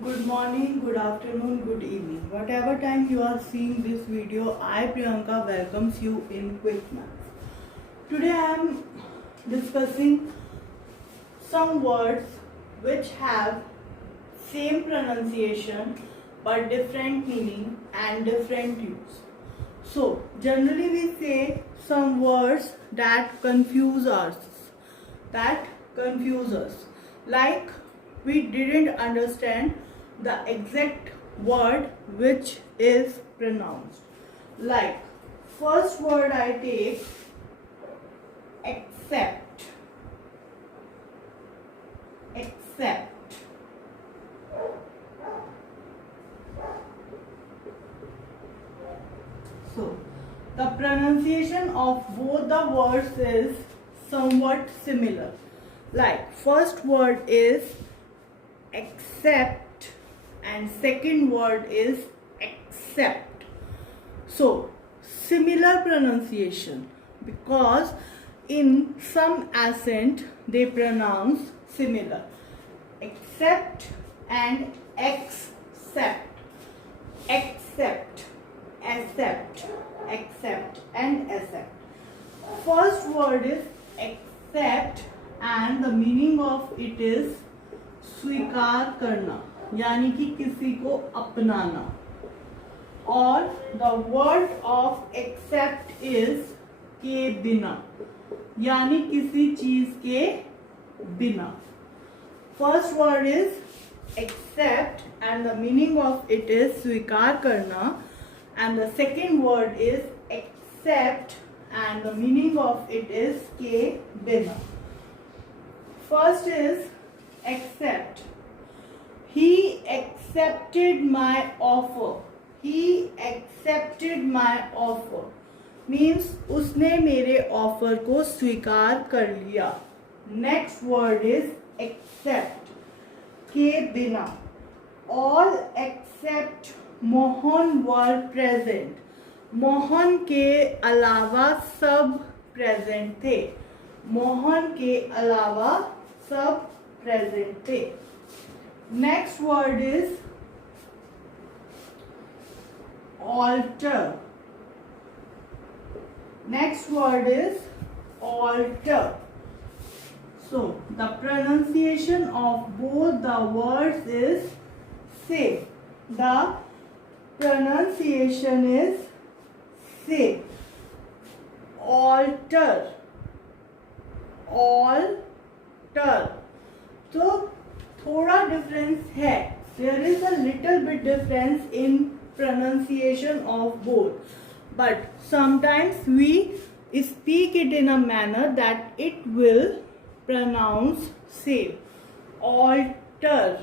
Good morning, good afternoon, good evening. Whatever time you are seeing this video, I Priyanka welcomes you in Quick Maths. Today I am discussing some words which have same pronunciation but different meaning and different use. So, generally we say some words that confuse us, like we didn't understand the exact word which is pronounced. Like, first word I take accept. Accept. So, the pronunciation of both the words is somewhat similar. Like, first word is accept and second word is accept. So, similar pronunciation because in some accent they pronounce similar. Accept and accept. Accept, accept, accept and accept. First word is accept and the meaning of it is स्वीकार करना यानी कि किसी को अपनाना. और the word of except is के बिना यानी किसी चीज के बिना. First word is accept and the meaning of it is स्वीकार करना and the second word is accept and the meaning of it is के बिना. First is accept. He accepted my offer. He accepted my offer means उसने मेरे offer को स्वीकार कर लिया. नेक्स्ट वर्ड इज accept के बिना. All except Mohan were present. Mohan के अलावा सब प्रेजेंट थे. मोहन के अलावा सब present थे. Next word is alter. Next word is alter. So the pronunciation of both the words is same. The pronunciation is same. Alter. Alter. तो थोड़ा डिफरेंस है. There is a little bit difference in pronunciation of both, but sometimes we speak it in a manner that it will pronounce same. Alter,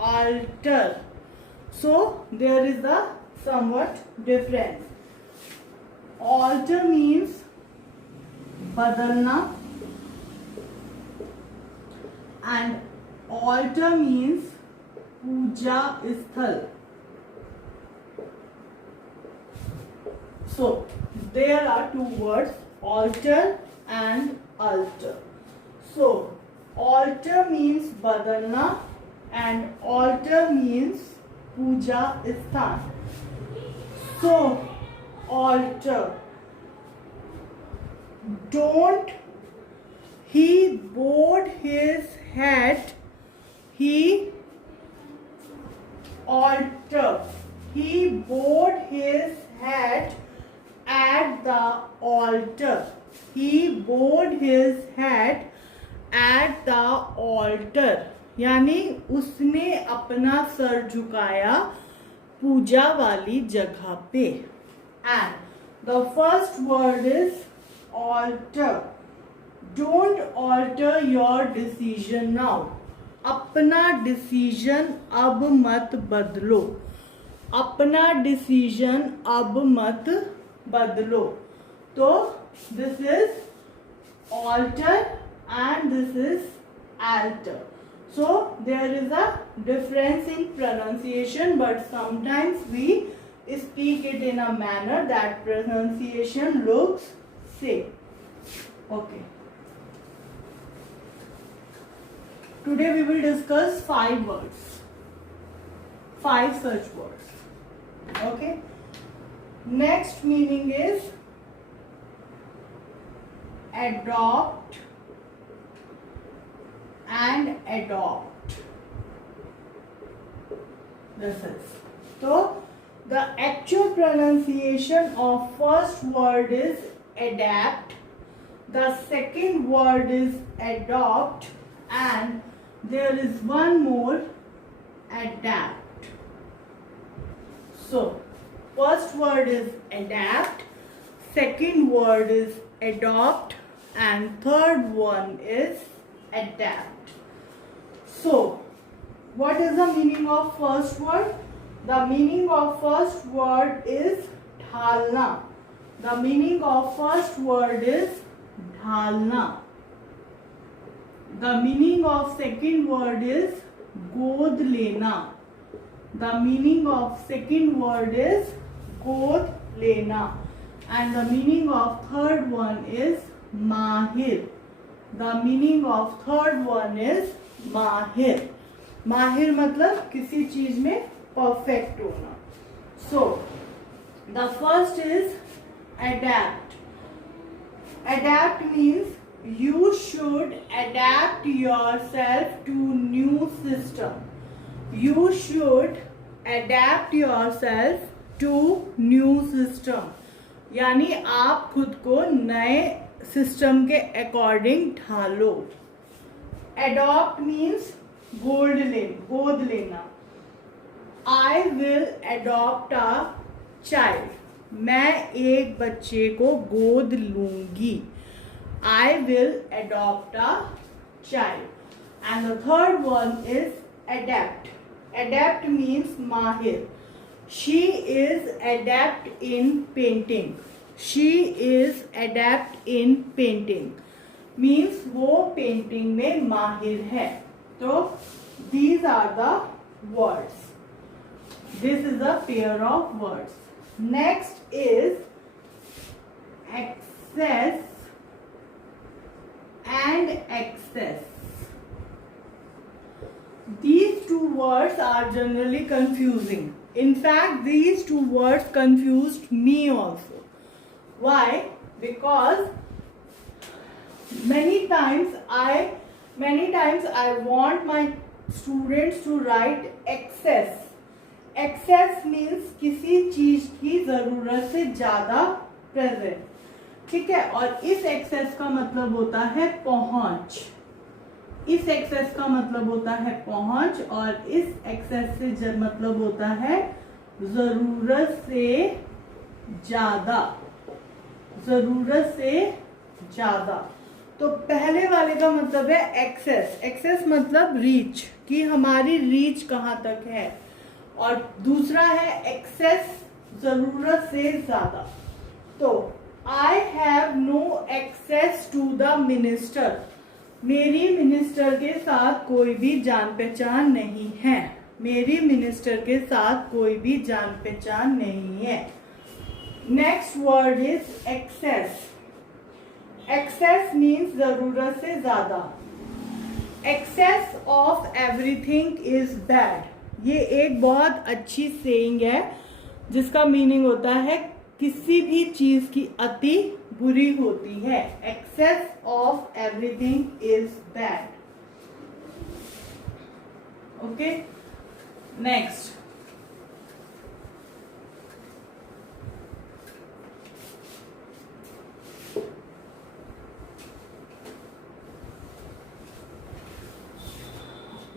alter. So there is a somewhat difference. Alter means बदलना and altar means पूजा स्थल. So there are two words, altar and altar. So altar means बदलना and altar means पूजा स्थान. So altar. Don't. He bowed his head. He altar. He bowed his head at the altar. He bowed his head at the altar. यानी उसने अपना sir झुकाया पूजा वाली जगह पे. And the first word is alter. Don't alter your decision now. अपना decision अब मत बदलो. अपना डिसीजन अब मत बदलो. तो this is alter and this is alter. So there is a difference in pronunciation, but sometimes we speak it in a manner that pronunciation looks same. Okay. Today we will discuss 5 words. 5 such words. Okay. Next meaning is adopt and adopt. This is. So the actual pronunciation of first word is adapt, the second word is adopt, and there is one more, adapt. So first word is adapt, second word is adopt, and third one is adapt. So what is the meaning of first word? The meaning of first word is dhalna. The meaning of first word is dhalna. The meaning of second word is गोद लेना. The meaning of second word is गोद लेना. And the meaning of third one is माहिर. The meaning of third one is माहिर. माहिर मतलब किसी चीज में परफेक्ट होना. So the first is adapt. Adapt means you should adapt yourself to new system. You should adapt yourself to new system. यानी आप खुद को नए सिस्टम के अकॉर्डिंग ढालो. Adopt means गोद लेना. I will adopt a child. मैं एक बच्चे को गोद लूंगी. I will adopt a child. And the third one is adapt. Adapt means mahir. She is adept in painting. She is adept in painting. Means वो painting में माहिर है. तो these are the words. This is a pair of words. Next is access and excess. These two words are generally confusing. In fact, these two words confused me also. Why? Because many times I want my students to write excess. Excess means किसी चीज की जरूरत से ज्यादा present. ठीक है. और इस एक्सेस का मतलब होता है पहुंच. इस एक्सेस का मतलब होता है पहुंच. और इस एक्सेस से मतलब होता है जरूरत से ज्यादा. जरूरत से ज्यादा. तो पहले वाले का मतलब है एक्सेस. एक्सेस मतलब रीच, कि हमारी रीच कहाँ तक है. और दूसरा है एक्सेस, जरूरत से ज्यादा. तो I have no access to the minister. मेरी मिनिस्टर के साथ कोई भी जान पहचान नहीं है. मेरी मिनिस्टर के साथ कोई भी जान पहचान नहीं है. Next word is excess. Excess means जरूरत से ज्यादा. Excess of everything is bad. ये एक बहुत अच्छी सेइंग है जिसका मीनिंग होता है किसी भी चीज की अति बुरी होती है. Excess of everything is bad. Okay. Next,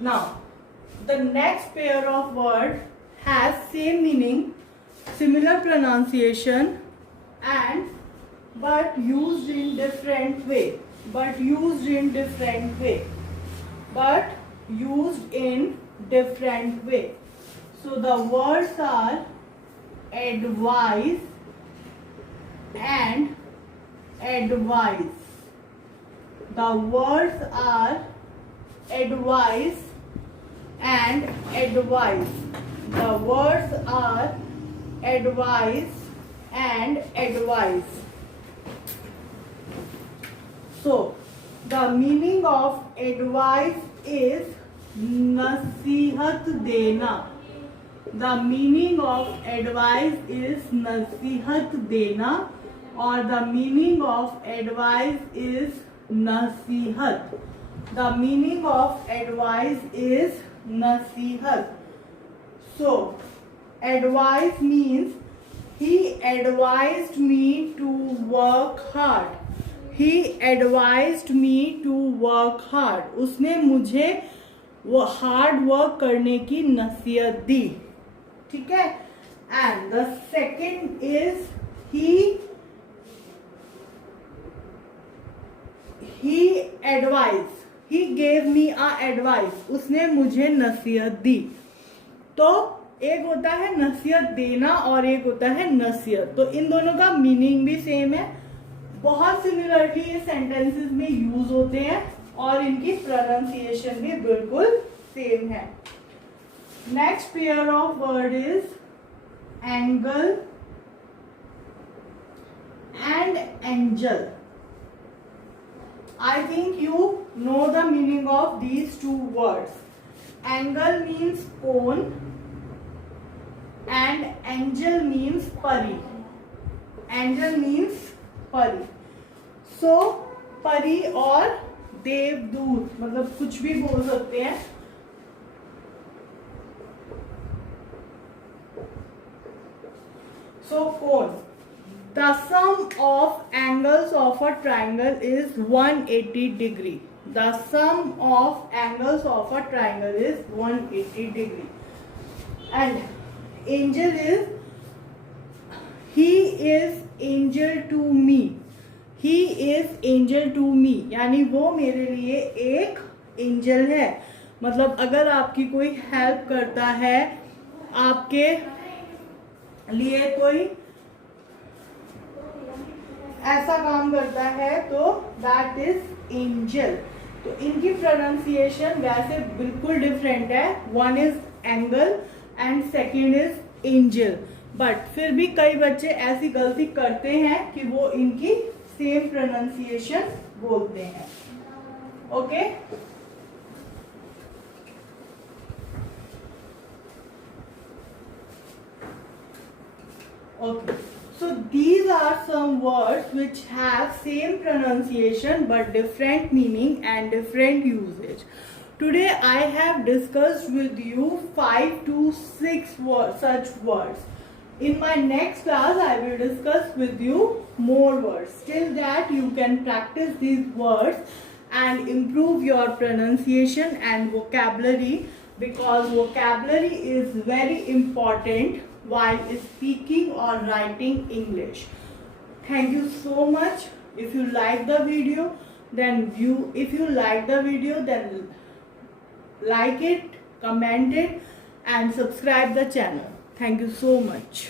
now the next pair of word has same meaning, similar pronunciation, and but used in different way. But used in different way. But used in different way. So the words are advise and advise. The words are advise and advise. The words are advise and advise. So the meaning of advice is नसीहत देना. The meaning of advice is नसीहत देना, और the meaning of advice is नसीहत. The meaning of advice is nasihat. So, advice means he advised me to work hard. He advised me to work hard. उसने मुझे वो hard work करने की नसीहत दी. ठीक है. And the second is he advised. He gave me a advice. उसने मुझे नसीहत दी. तो एक होता है नसीहत देना और एक होता है नसीहत. तो इन दोनों का मीनिंग भी सेम है. बहुत सिमिलरली ये सेंटेंसेस में यूज होते हैं और इनकी प्रोनाउंसिएशन भी बिल्कुल सेम है. Next pair of word is angle and angel. I think you know the meaning of these two words. Angle means cone and angel means pari. Angel means pari. So pari और देवदूत मतलब कुछ भी बोल सकते हैं. So cone. The sum of angles of a triangle is 180 degree. The sum of angles of a triangle is 180 degree. And angel is, he is angel to me. He is angel to me. यानी वो मेरे लिए एक angel है. मतलब अगर आपकी कोई हेल्प करता है, आपके लिए कोई ऐसा काम करता है तो दैट इज एंजल. तो इनकी प्रोनाउंसिएशन वैसे बिल्कुल डिफरेंट है. One is angle and second is angel. But फिर भी कई बच्चे ऐसी गलती करते हैं कि वो इनकी सेम प्रोनाउंसिएशन बोलते हैं. Okay. Okay. So these are some words which have same pronunciation but different meaning and different usage. Today I have discussed with you 5 to 6 such words. In my next class I will discuss with you more words. Till that you can practice these words and improve your pronunciation and vocabulary, because vocabulary is very important while speaking or writing English. Thank you so much. If you like the video, then like it, comment it and subscribe the channel. Thank you so much.